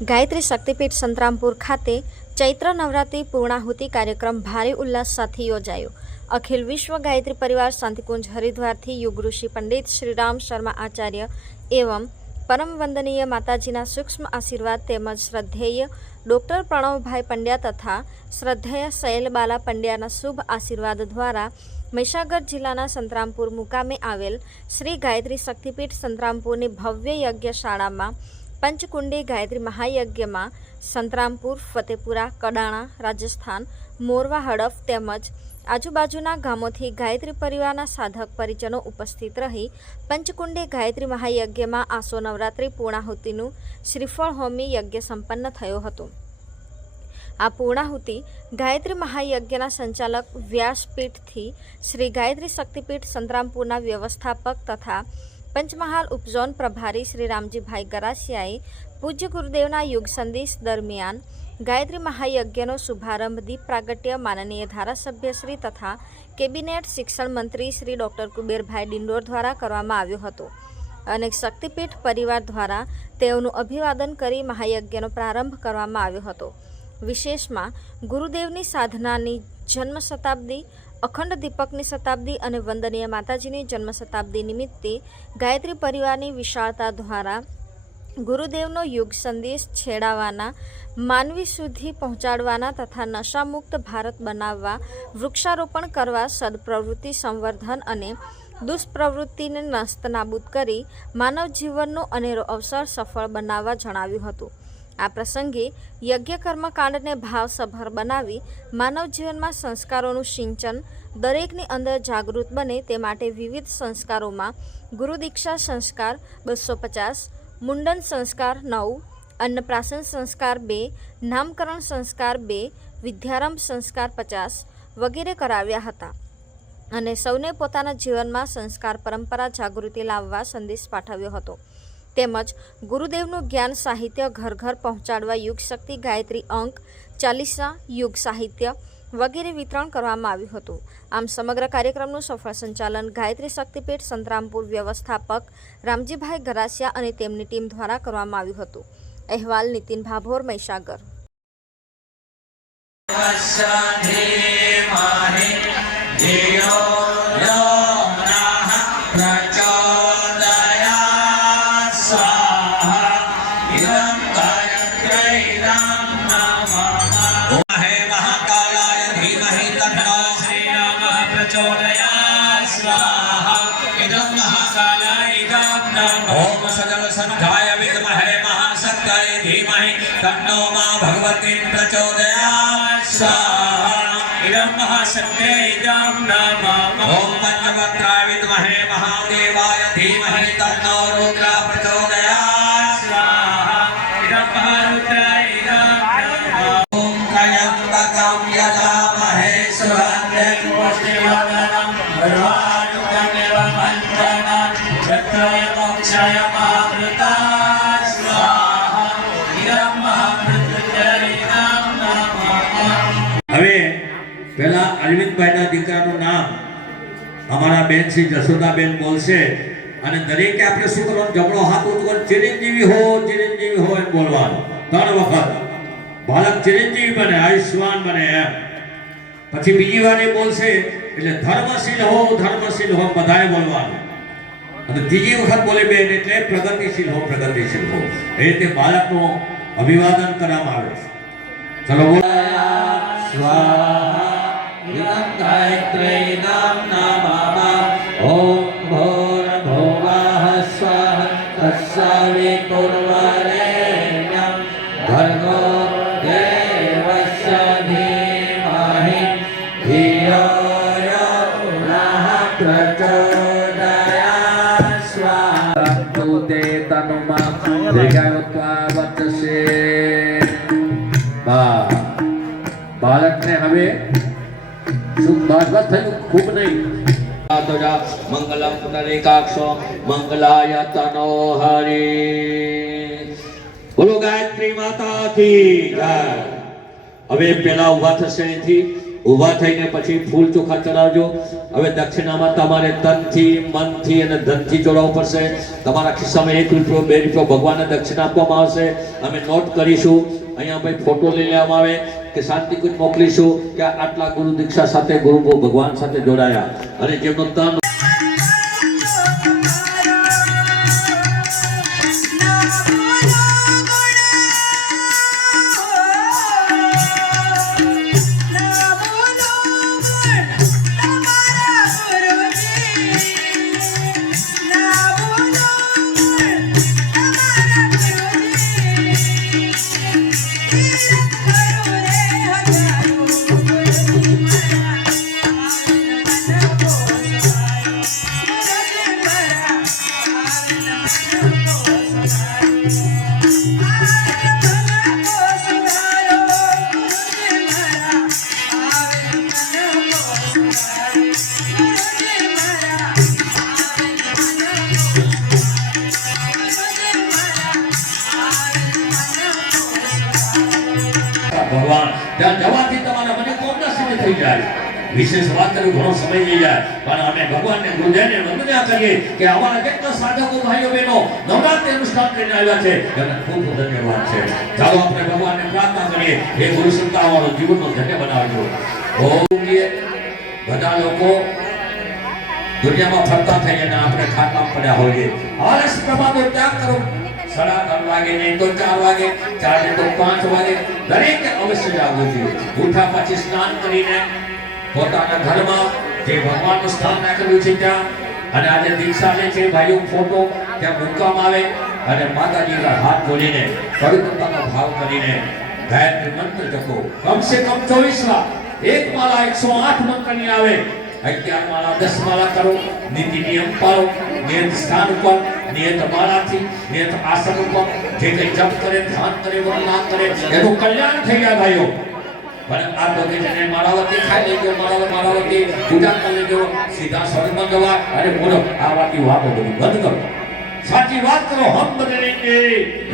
ગાયત્રી શક્તિપીઠ સંતરામપુર ખાતે ચૈત્ર નવરાત્રિ પૂર્ણાહુતિ કાર્યક્રમ ભારે ઉલ્લાસ સાથે યોજાયો। અખિલ વિશ્વ ગાયત્રી પરિવાર શાંતિકુંજ હરિદ્વારથી યુગ ઋષિ પંડિત શ્રીરામ શર્મા આચાર્ય એवं પરમ વંદનીય માતાજીના સૂક્ષ્મ આશીર્વાદ તેમજ શ્રદ્ધેય ડૉક્ટર પ્રણવભાઈ પંડ્યા તથા શ્રદ્ધેય શૈલબાલા પંડ્યાના શુભ આશીર્વાદ દ્વારા મહીસાગર જિલ્લાના સંતરામપુર મુકામે આવેલ શ્રી ગાયત્રી શક્તિપીઠ સંતરામપુરની ભવ્ય યજ્ઞશાળામાં પંચકુંડી ગાયત્રી મહાયજ્ઞમાં સંતરામપુર, ફતેપુરા, કડાણા, રાજસ્થાન, મોરવા, હડફ તેમજ આજુબાજુના ગામોથી ગાયત્રી પરિવારના સાધક પરિજનો ઉપસ્થિત રહી પંચકુંડી ગાયત્રી મહાયજ્ઞમાં આસો નવરાત્રિ પૂર્ણાહુતિનું શ્રીફળ હોમી યજ્ઞ સંપન્ન થયો હતો। આ પૂર્ણાહુતિ ગાયત્રી મહાયજ્ઞના સંચાલક વ્યાસપીઠથી શ્રી ગાયત્રી શક્તિપીઠ સંતરામપુરના વ્યવસ્થાપક તથા પંચમહાલ ઉપઝોન પ્રભારી શ્રી રામજીભાઈ ગરાસિયાએ પૂજ્ય ગુરુદેવના યુગ સંદેશ દરમિયાન ગાયત્રી મહાયજ્ઞનો શુભારંભ દીપ પ્રાગટ્ય માનનીય ધારાસભ્યશ્રી તથા કેબિનેટ શિક્ષણ મંત્રી શ્રી ડૉક્ટર કુબેરભાઈ ડિંડોર દ્વારા કરવામાં આવ્યો હતો અને શક્તિપીઠ પરિવાર દ્વારા તેઓનું અભિવાદન કરી મહાયજ્ઞનો પ્રારંભ કરવામાં આવ્યો હતો। વિશેષમાં ગુરુદેવની સાધનાની જન્મ શતાબ્દી, અખંડ દીપકની શતાબ્દી અને વંદનીય માતાજીની જન્મ શતાબ્દી નિમિત્તે ગાયત્રી પરિવારની વિશાળતા દ્વારા ગુરુદેવનો યુગ સંદેશ છેડાવવાના, માનવી સુધી પહોંચાડવાના તથા નશામુક્ત ભારત બનાવવા, વૃક્ષારોપણ કરવા, સદપ્રવૃત્તિ સંવર્ધન અને દુષ્પ્રવૃત્તિને નસ્તનાબૂદ કરી માનવ જીવનનો અનેરો અવસર સફળ બનાવવા જણાવ્યું હતું। આ પ્રસંગે યજ્ઞ કર્મકાંડને ભાવસભર બનાવી માનવ જીવનમાં સંસ્કારોનું સિંચન દરેકની અંદર જાગૃત બને તે માટે વિવિધ સંસ્કારોમાં ગુરુદીક્ષા સંસ્કાર 250, મુંડન સંસ્કાર 9, અન્નપ્રાશન સંસ્કાર 2, નામકરણ સંસ્કાર 2, વિદ્યારંભ સંસ્કાર 50 વગેરે કરાવ્યા હતા અને સૌને પોતાના જીવનમાં સંસ્કાર પરંપરા જાગૃતિ લાવવા સંદેશ પાઠવ્યો હતો। તેમજ ગુરુદેવનું જ્ઞાન સાહિત્ય ઘર ઘર પહોંચાડવા યુગ શક્તિ ગાયત્રી અંક, ચાલીસા, યુગ સાહિત્ય વગેરે વિતરણ કરવામાં આવ્યું હતું। આમ સમગ્ર કાર્યક્રમનું સફળ સંચાલન ગાયત્રી શક્તિપીઠ સંતરામપુર વ્યવસ્થાપક રામજીભાઈ ગરાસિયા અને તેમની ટીમ દ્વારા કરવામાં આવ્યું હતું। અહેવાલ નીતિન ભાભોર, મહીસાગર। ओम सजल संध्याय विद्महे महाशक्ताय धीमहि तन्नो मां भगवती प्रचोदयात् स्वाहा। इदं महाशक्त्यै इदं नमः। ओम पंचवक्त्राय विद्महे महादेवाय धीमहि तन्नो रुद्रः प्रचोदयात् स्वाहा। इदं महारुद्राय इदं नमः। ओम त्र्यंबकं यजामहे सुगन्धिं पुष्टिवर्धनम् उर्वारुकमिव मन्त्रणाम् क्षय महामृता स्वाहा। इदं महामृत्युंजयं नमः। હવે પહેલા અરવિંદભાઈના દીકરાનું નામ અમારા બેન શ્રી જસોદાબેન બોલશે અને દરેકે આપણે શું કરવાનું, જમણો હાથ ઊંચો ચિરંજીવી હો એમ બોલવાનું 3 વખત। બાળક ચિરંજીવી બને, આયુષ્માન બને એમ। પછી બીજી વાર એ બોલશે એટલે ધર્મશીલ હો બધાએ બોલવાનું અને ત્રીજી વખત બોલે બેન એટલે પ્રગતિશીલ હો એ રીતે બાળકનું અભિવાદન કરવામાં આવે છે। ચલો બોલો स्वाहा। इदं गायत्र्यै नमः। ओम भूर्भुवः स्वः तत्सवितुर्वरेण्यं भर्गो देवस्य धीमहि धियो यो नः प्रचोदयात् स्वाहा। ते तनुमा दीर्घायुत्वा वर्तसे। બાળકને હવે સુખ ભાગવત થયું, ખૂબ નહીં। મંગલમ પુનરેકાક્ષો મંગલાય તનો હરિ। બોલો ગાયત્રી માતા કી જય। હવે પેલા ઊભા થશે, અહીંથી ઊભા થઈને પછી ફૂલ ચોખા ચડાવજો. હવે દક્ષિણામાં તમારે તનથી, મનથી અને ધનથી જોડાવવું પડશે. તમારા ખિસ્સામાં 1 રૂપિયો 2 રૂપિયો ભગવાનને દક્ષિણા આપવામાં આવશે. અમે નોટ કરીશું. અહીંયા ભાઈ ફોટો લઈ લેવામાં આવે કે શાંતિકુંજ મોકલીશું કે આટલા ગુરુ દીક્ષા સાથે ગુરુ ભગવાન સાથે જોડાયા અને જેમનો તન ભગવાન ત્યાં જવાથી તમારા મને કોમના સમય થઈ જાય. વિશેષ વાત કરું ઘણો સમય લઈ જાય પણ અમે ભગવાનને ગુરુદેવને વંદના કરીએ કે અમારા જેટલા સાધકો ભાઈઓ બહેનો નવરાત્રિ અનુષ્ઠાન કરીને આવ્યા છે એમને ખૂબ ધન્યવાદ છે. ચાલો આપણે ભગવાનને પ્રાર્થના કરીએ હે ગુરુ સંતા અમારું જીવનનો ધન્ય બનાવજો. બધા લોકો દુનિયામાં ફરતા થઈએ અને આપણે ખાટલામાં પડ્યા હોઈએ. આળસ પ્રમાણનો ત્યાગ કરો. 3:30 વાગે નહીં તો 4 વાગે, 4 નહીં તો 5 વાગે દરેકે અવશ્ય જાગવું જોઈએ. ઉઠા પછી સ્નાન કરીને પોતાના ઘરમાં જે ભગવાનનું સ્થાન નાખેલું છે ત્યાં અને આજે દીક્ષા લે છે ભાઈઓ ફોટો ત્યાં મૂકવામાં આવે અને માતાજીના હાથ જોડીને પવિત્રતાનો ભાવ કરીને ગાયત્રી મંત્ર જપો. કમસે કમ 24 વાર. એક માળા 108 મંત્રની આવે. 11 માળા 10 માળા કરો. નીતિ નિયમ પાળો. નિયત સ્થાન ઉપર, નિયત માળાથી, નિયત આસન ઉપર જે કંઈ જપ કરે, ધ્યાન કરે, વંદના કરે એનું કલ્યાણ થઈ જાય ભાઈઓ. પણ આ તો જેને માળાવતી ખાઈ લેજો, માળાવતી પૂજા કરી લેજો, સીધા સ્વર્ગમાં જવા. અરે બોલો આ વાતી વાતો બધી બંધ કરો. साची बात करो. हम बदलेंगे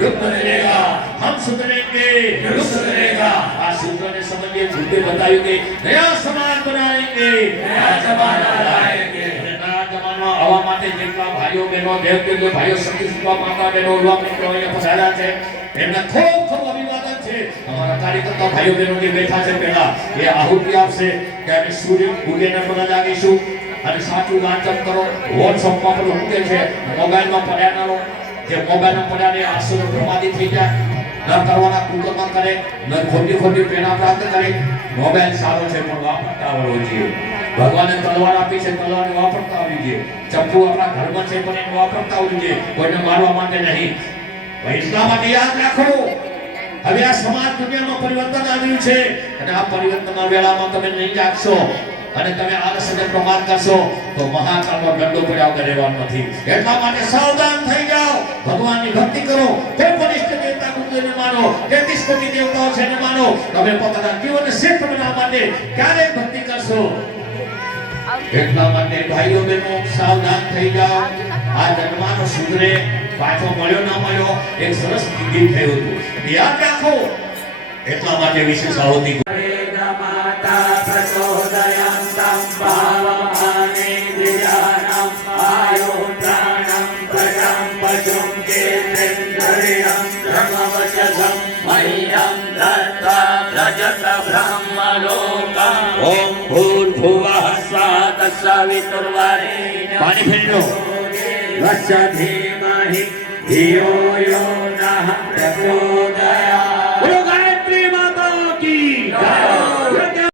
युग बदलेगा, हम सुधरेंगे युग सुधरेगा. आ सूत्र ने समझिए झूठे बताएंगे नया समाज बनाएंगे, नया जमाना लाएंगे. नया जमाना आवा माटे જેટલા ભાઈઓ બહેનો દેવ દેવ ભાઈઓ શક્તિ સુપા માતા બહેનો યુવા મિત્રો અહીંયા પધાર્યા છે એમને ખૂબ ખૂબ અભિવાદન છે. અમારા કાર્યકર્તા ભાઈઓ બહેનો જે બેઠા છે પહેલા એ આહુતિ આપશે કે અમે સૂર્ય ઉગીને બધા જાગીશું અને સાચું વાંચન કરો. વોટ્સઅપમાં પણ મૂકે છે, મોબાઈલમાં પડ્યા ના લો. જે મોબાઈલમાં પડ્યા ને આસુર પ્રમાદી થઈ જાય. ન કરવાના કુકર્મ કરે, ન ખોટી પ્રેરણા પ્રાપ્ત કરે. મોબાઈલ સારો છે પણ વાપરતા આવડવો જોઈએ. ભગવાને તલવાર આપી છે, તલવારને વાપરતા આવડી જોઈએ. ચપ્પુ આપણા ઘરમાં છે પણ એને વાપરતા આવડવું જોઈએ, કોઈને મારવા માટે નહીં. એટલા માટે યાદ રાખો હવે આ સમાજ દુનિયામાં પરિવર્તન આવ્યું છે અને આ પરિવર્તનના વેળામાં તમે નહીં જાગશો અને તમે આળસ અને પ્રમાદ કરશો તો મહાકાળનો દંડો પડ્યા વગર રહેવાનો નથી. એટલા માટે સાવધાન થઈ જાઓ. ભગવાનની ભક્તિ કરો. તે પરિષ્ઠ દેવતા ગુરુદેવને માનો, 33 કોટી દેવતાઓ છે એને માનો. તમે પોતાના જીવનને શ્રેષ્ઠ બનાવવા માટે ક્યારે ભક્તિ કરશો? એટલા માટે ભાઈઓ બહેનો સાવધાન થઈ જાઓ. આ જન્માનો સુધરે પાછો મળ્યો ના મળ્યો એક સરસ ગીત થયું હતું યાદ રાખો. એટલા માટે વિશેષ આહુતિ માતા પ્રચોદયંતમ ભાવમાને દિજાનમ આયો પ્રાણમ પ્રજમ પશુમ કેન્દ્રિયમ ધર્મવચસમ મહ્યમ દત્તા રજત બ્રહ્મલોકમ. ઓમ ભૂર્ભુવઃ સ્વાહ તત્સવિતુર્વરેણ્યં. પાણી ફેરી લો. વસ્ય ધીમહિ ધિયો યો નઃ પ્રચોદયાત.